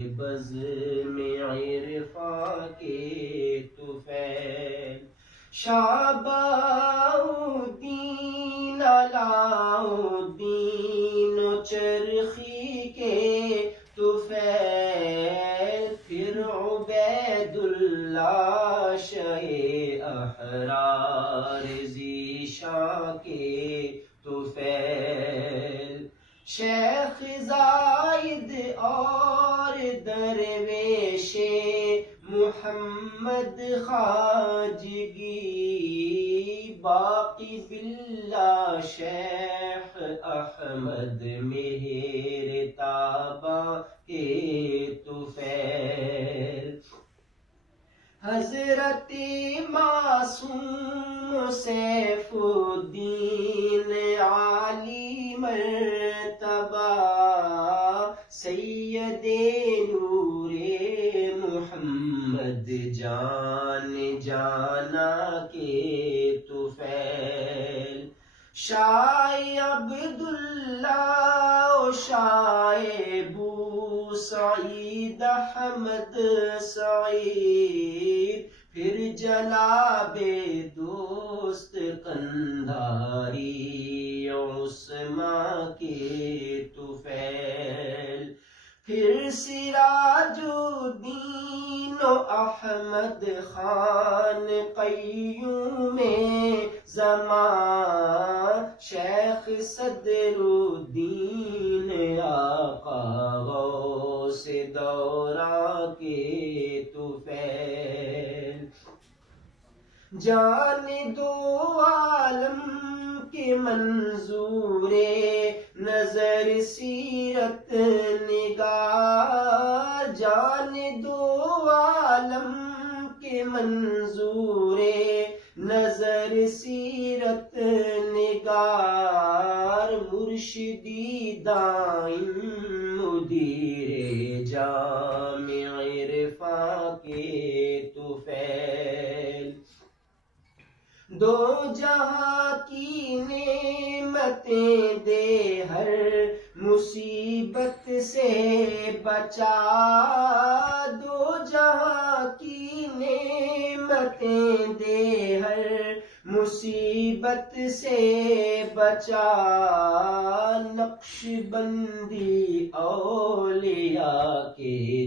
بزم عرفاں کے طفیل شعباؤدین علاؤدین و چرخی کے طفیل پھر عبید اللہ شہ احرار ذیشاں کے طفیل شیخ زائد اور درویش محمد خواجگی باقی باللہ شیخ احمد مہر تابہ کے طفیل حضرت معصوم سیف الدین عالی مرتبہ سید نور محمد جان جانا کے طفیل شاہ عبداللہ و شاہ بو سعید احمد سعید پھر جناب دوست قندھاری عثمان کے طفیل پھر سراج الدین و احمد خان قیوم زمان شیخ صدر الدین آقا غوث دورہ کے طفیل جان دو عالم کے منظور نظر سیرت نگار جان دو عالم کے منظور نظر سیرت نگار مرشدی دائم مدیر جامع عرفاں کے طفیل دو جہاں کی نعمتیں دے ہر مصیبت سے بچا دو جہاں کی نعمتیں دے ہر مصیبت سے بچا نقش بندی اولیاء کے